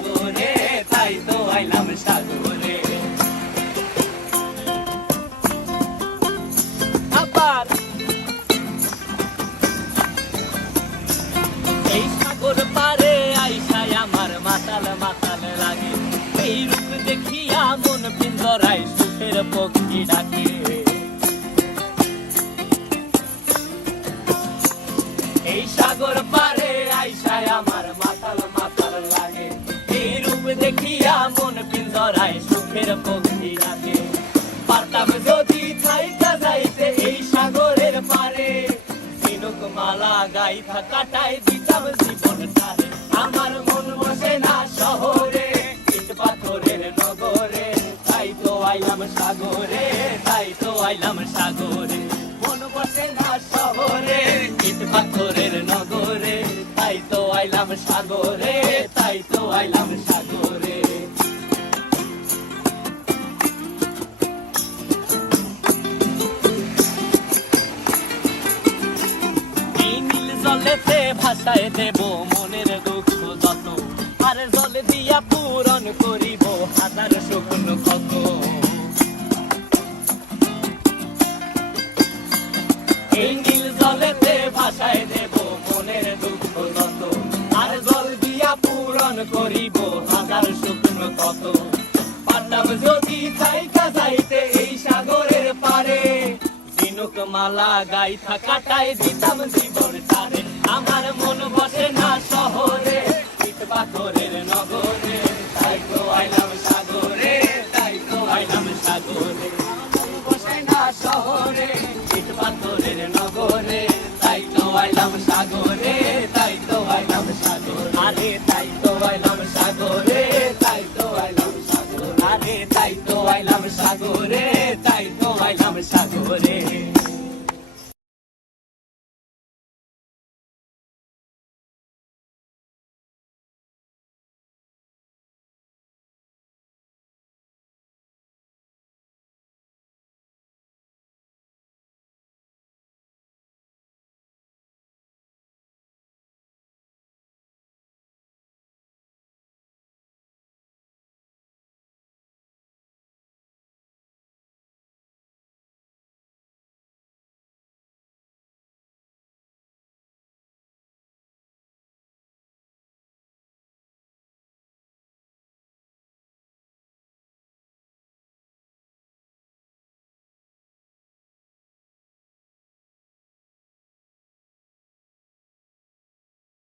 সাগরে, তাই তো আইলাম সাগরে। আবার এই সাগর পারে আইসায় আমার মাতাল মাতাল লাগে, এই রূপ দেখিয়া মন পিঞ্জরায় সুখের পক্ষী ডাকে। এই সাগর পারে আইসায় আমার মাতাল মাতাল লাগে, এই রূপ দেখিয়া মন পিঞ্জরায় সুখের পক্ষী ডাকে। পারতাম যদি থাইকা যাইতে এই সাগরের পারে, ঝিনুক মালা গাইথা কাটাই দিতাম জীবনটারে। আমার মন বসে না শহরে, ইট পাথরের নগরে, তাই তো আইলাম সাগরে, তাই তো আইলাম সাগরে। মন বসে না শহরে, ইট পাথরের নগরে, তাই তো আইলাম সাগরে, তাই তো আইলাম সাগরে। জলেতে ভাসায় দেব মনের দুঃখ যত, আর জল দিয়া পূরণ করিব হাজার শুকনো ক্ষত। এই নীল জলেতে ভাসায় দেব মনের দুঃখ যত, আর জল দিয়া পূরণ করিব হাজার শুকনো ক্ষত। পারতাম যদি থাইকা যাইতে এই সাগরের পারে, ঝিনুক মালা গাইথা কাটাই দিতাম জীবনটারে। আমার মন বসে না শহরে, ইট পাথরের নগরে,